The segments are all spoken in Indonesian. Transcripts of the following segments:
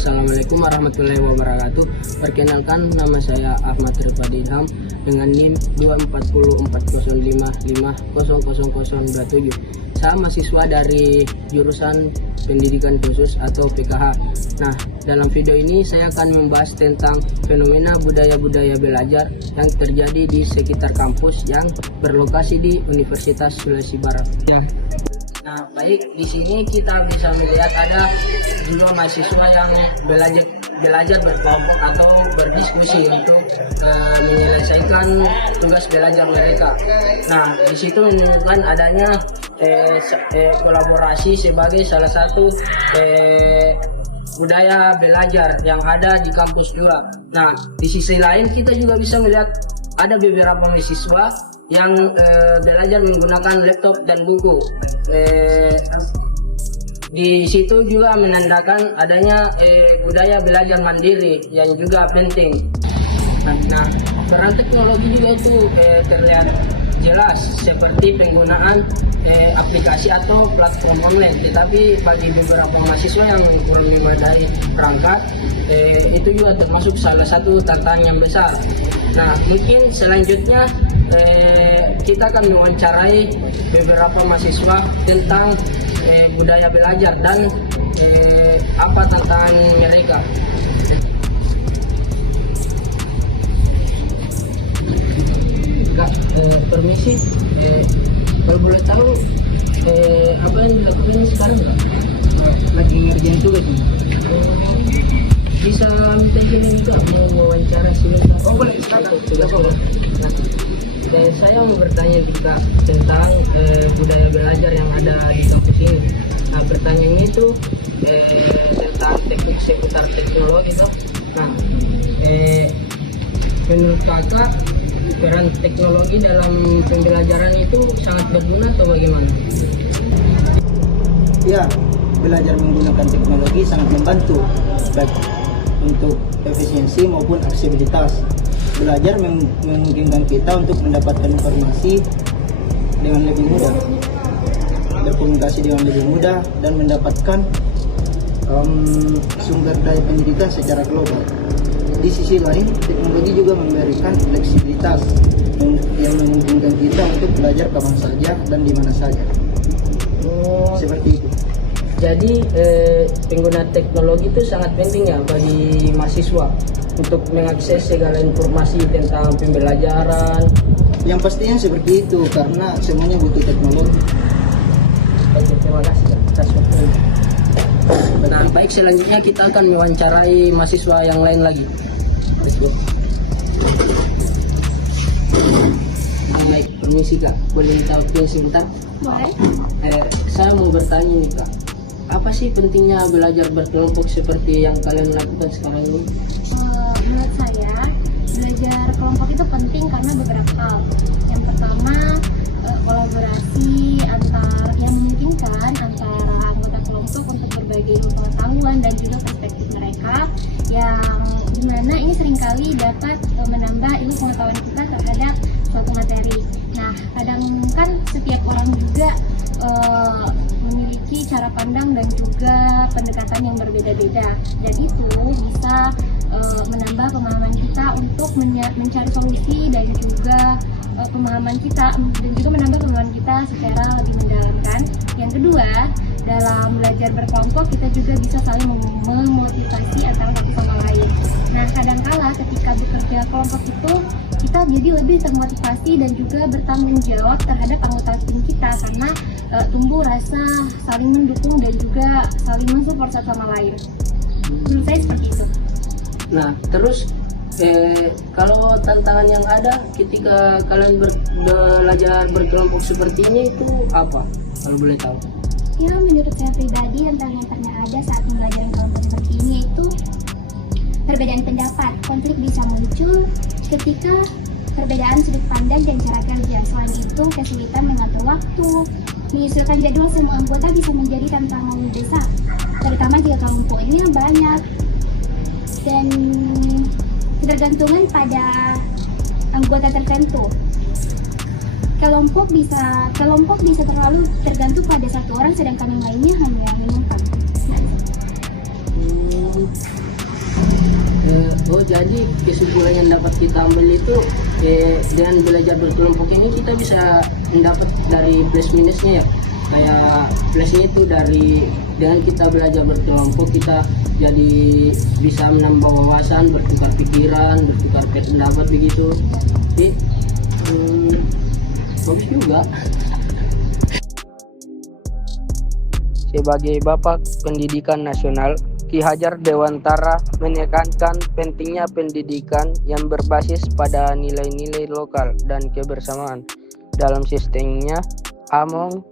Assalamualaikum warahmatullahi wabarakatuh. Perkenalkan, nama saya Ahmad Rifadi Ilham dengan NIM 2404055000027. Saya mahasiswa dari jurusan Pendidikan Khusus atau PKH. Nah, dalam video ini saya akan membahas tentang fenomena budaya-budaya belajar yang terjadi di sekitar kampus yang berlokasi di Universitas Sulawesi Barat. Ya. Nah, baik, di sini kita bisa melihat ada juga mahasiswa yang belajar berkelompok atau berdiskusi untuk menyelesaikan tugas belajar mereka. Nah, di situ menemukan adanya kolaborasi sebagai salah satu budaya belajar yang ada di kampus juga. Nah, di sisi lain kita juga bisa melihat ada beberapa mahasiswa yang belajar menggunakan laptop dan buku. Di situ juga menandakan adanya budaya belajar mandiri yang juga penting. Nah, peran teknologi juga itu terlihat jelas seperti penggunaan aplikasi atau platform online. Tetapi bagi beberapa mahasiswa yang kurang memadai perangkat, itu juga termasuk salah satu tantangan yang besar. Nah, mungkin selanjutnya kita akan mewawancarai beberapa mahasiswa tentang budaya belajar dan apa tantangan mereka. Kak, permisi, kalau boleh tahu apa yang dilakukan sekarang, Kak? Lagi ngerjain tugas nih. Bisa minta izin juga mau wawancara sebentar? Oh boleh, silakan. Nah, saya mau bertanya juga tentang budaya belajar yang ada di kampus ini. Nah, pertanyaannya itu tentang teknik seputar teknologi itu. Nah, menurut kakak peran teknologi dalam pembelajaran itu sangat berguna atau bagaimana? Ya, belajar menggunakan teknologi sangat membantu baik untuk efisiensi maupun aksesibilitas. Belajar memungkinkan kita untuk mendapatkan informasi dengan lebih mudah, berkomunikasi dengan lebih mudah, dan mendapatkan sumber daya pendidikan secara global. Di sisi lain, teknologi juga memberikan fleksibilitas yang memungkinkan kita untuk belajar kapan saja dan di mana saja. Seperti itu. Jadi pengguna teknologi itu sangat penting ya bagi mahasiswa untuk mengakses segala informasi tentang pembelajaran. Yang pastinya seperti itu karena semuanya butuh teknologi. Oke, terima kasih atas waktunya. Nah, baik, selanjutnya kita akan mewawancarai mahasiswa yang lain lagi. Baik, permisi Kak, boleh minta waktunya sebentar? Boleh. Saya mau bertanya nih Kak, apa sih pentingnya belajar berkelompok seperti yang kalian lakukan sekarang ini? Menurut saya, belajar kelompok itu penting karena beberapa hal. Yang pertama, kolaborasi yang memungkinkan antara anggota kelompok untuk berbagi pengetahuan dan juga perspektif mereka, yang dimana ini seringkali dapat menambah ilmu pengetahuan kita terhadap suatu materi. Nah, kadang kan setiap orang juga memiliki cara pandang dan juga pendekatan yang berbeda-beda, dan itu bisa menambah pemahaman kita untuk mencari solusi dan juga menambah pemahaman kita secara lebih mendalam kan. Yang kedua, dalam belajar berkelompok kita juga bisa saling memotivasi antara satu sama lain. Nah, kadangkala ketika bekerja kelompok itu kita jadi lebih termotivasi dan juga bertanggung jawab terhadap anggota tim kita karena tumbuh rasa saling mendukung dan juga saling mensupport satu sama lain. Menurut saya seperti itu. Nah, terus kalau tantangan yang ada ketika kalian belajar berkelompok seperti ini itu apa? Kalau boleh tahu? Ya, menurut saya pribadi tantangan yang pernah ada saat belajar kelompok seperti ini itu perbedaan pendapat. Konflik bisa muncul ketika perbedaan sudut pandang dan cara kerja. Selain itu, kesulitan mengatur waktu, menyesuaikan jadwal semua anggota bisa menjadi tantangan besar, terutama jika kelompoknya banyak dan ketergantungan pada anggota tertentu. Kelompok bisa terlalu tergantung pada satu orang, sedangkan yang lainnya hanya menyimpang. Jadi kesimpulan yang dapat kita ambil itu dengan belajar berkelompok ini kita bisa mendapat dari plus minusnya ya. Kayak plusnya itu dengan kita belajar berkelompok kita jadi bisa menambah wawasan, bertukar pikiran, bertukar pendapat begitu. Jadi bagus juga. Sebagai Bapak Pendidikan Nasional, Ki Hajar Dewantara menekankan pentingnya pendidikan yang berbasis pada nilai-nilai lokal dan kebersamaan. Dalam sistemnya, Among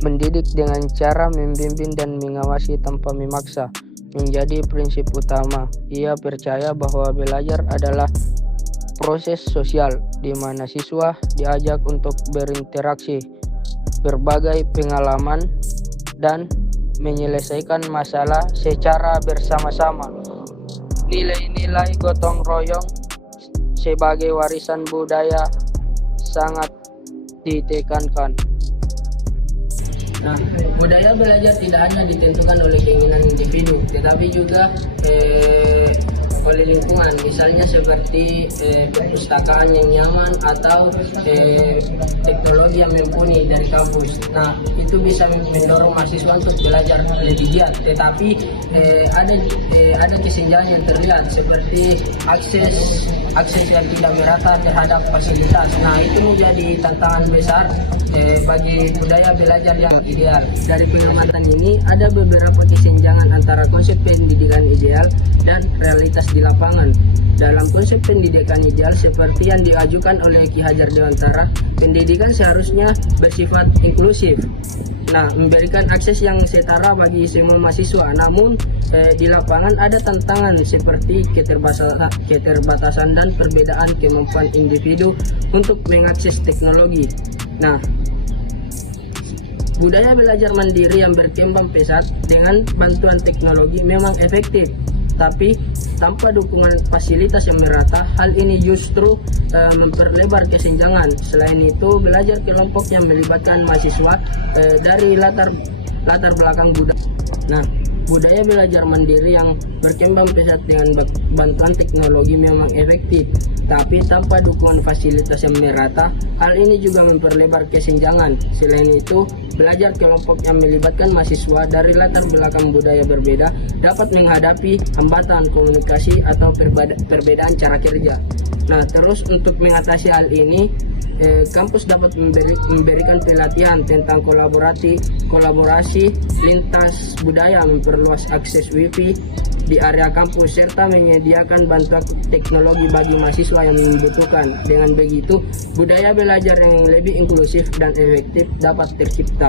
mendidik dengan cara membimbing dan mengawasi tanpa memaksa menjadi prinsip utama. Ia percaya bahwa belajar adalah proses sosial di mana siswa diajak untuk berinteraksi, berbagai pengalaman, dan menyelesaikan masalah secara bersama-sama. Nilai-nilai gotong royong sebagai warisan budaya sangat ditekankan. Nah, budaya belajar tidak hanya ditentukan oleh keinginan individu, tetapi juga oleh lingkungan, misalnya seperti perpustakaan yang nyaman atau teknologi yang mumpuni dari kampus. Nah, itu bisa mendorong mahasiswa untuk belajar lebih giat, tetapi ada kesenjangan yang terlihat seperti akses yang tidak merata terhadap fasilitas. Nah, itu menjadi tantangan besar bagi budaya belajar yang ideal. Dari pengamatan ini ada beberapa kesenjangan antara konsep pendidikan ideal dan realitas di lapangan. Dalam konsep pendidikan ideal seperti yang diajukan oleh Ki Hajar Dewantara, pendidikan seharusnya bersifat inklusif. Nah, memberikan akses yang setara bagi semua mahasiswa. Namun di lapangan ada tantangan seperti keterbatasan dan perbedaan kemampuan individu untuk mengakses teknologi. Nah, budaya belajar mandiri yang berkembang pesat dengan bantuan teknologi memang efektif, tapi tanpa dukungan fasilitas yang merata, hal ini justru memperlebar kesenjangan. Selain itu, belajar kelompok yang melibatkan mahasiswa dari latar belakang budaya. Nah, budaya belajar mandiri yang berkembang pesat dengan bantuan teknologi memang efektif, tapi tanpa dukungan fasilitas yang merata, hal ini juga memperlebar kesenjangan. Selain itu, belajar kelompok yang melibatkan mahasiswa dari latar belakang budaya berbeda dapat menghadapi hambatan komunikasi atau perbedaan cara kerja. Nah, terus untuk mengatasi hal ini, kampus dapat memberikan pelatihan tentang kolaborasi lintas budaya, memperluas akses wifi di area kampus, serta menyediakan bantuan teknologi bagi mahasiswa yang membutuhkan. Dengan begitu, budaya belajar yang lebih inklusif dan efektif dapat tercipta.